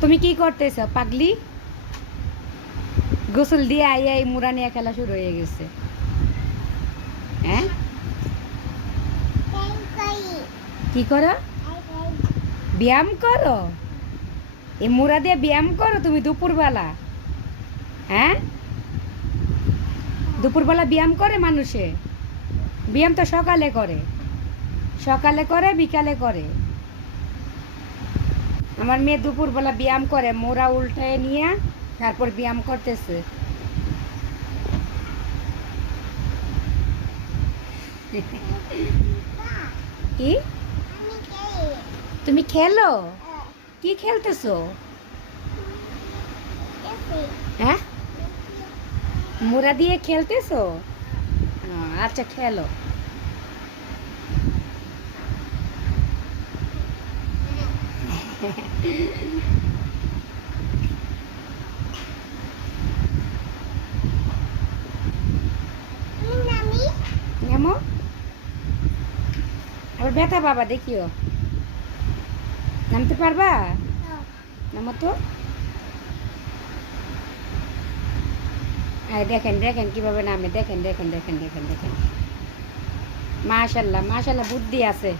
তুমি কি করতেছ পাগলি? গোসল দিয়ে আইয়া এই মুড়া নিয়ে খেলা শুরু হয়ে গেছে। হ্যাঁ, কি করো? ব্যায়াম করো? এই মুড়া দিয়ে ব্যায়াম করো তুমি দুপুরবেলা? হ্যাঁ, দুপুরবেলা ব্যায়াম করে মানুষে? ব্যায়াম তো সকালে করে, সকালে করে বিকালে করে। আমার মেয়ে দুপুরবেলা ব্যায়াম করে, মোড়া উল্টায় নিয়ে তারপর ব্যায়াম করতেছে। কি তুমি খেলো? কি খেলতেছো? হ্যাঁ, মুড়া দিয়ে খেলতেছো? আচ্ছা খেলো। নেমো, আবার ব্যথা বাবা দেখিও। নামতে পারবা? নামো তো। দেখেন দেখেন কিভাবে নামে, দেখেন দেখেন দেখেন দেখেন দেখেন। মাশাল্লাহ মাশাল্লাহ, বুদ্ধি আছে।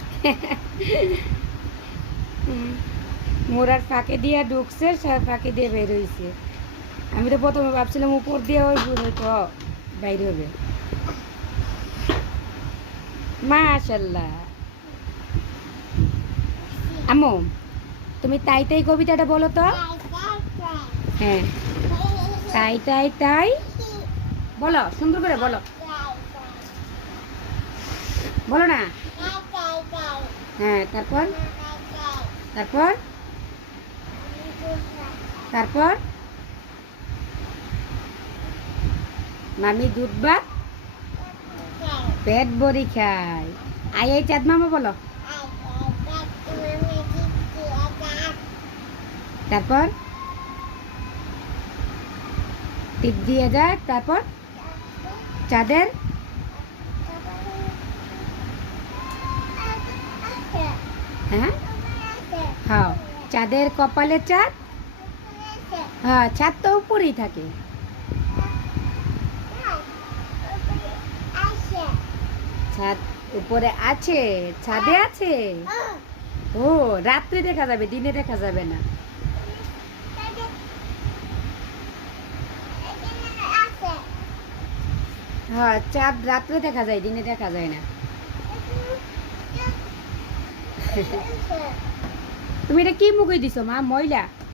মোড়ার ফাঁকে দিয়ে ঢুকছে, ফাঁকে দিয়ে বের হয়েছে। আমি তো প্রথমে ভাবছিলাম উপর দিয়ে ওই হয়তো বাইরে হবে। মাশাল্লাহ। আম্মু, তুমি তাই তাই কবিতাটা বলো তো। হ্যাঁ, তাই তাই তাই বলো, সুন্দর করে বলো, বলো না। হ্যাঁ, তারপর তারপর তারপর মামি দুধ ভাত পেট ভরি খায়। আই আই চাঁদ মামা বলো। তারপর টিপ দিয়ে যায়, তারপর চাঁদের। হ্যাঁ হ্যাঁ, চাঁদের কপালে চাঁদ। হ্যাঁ, চাঁদ তো উপরেই থাকে। ছাদ উপরে আছে, ছাদে আছে। ও, রাত্রে দেখা যাবে, দিনে দেখা যাবে না। হ্যাঁ, চাঁদ রাত্রে দেখা যায়, দিনে দেখা যায় না। তুমি এটা কি মুখে দিছো মা? ময়লা?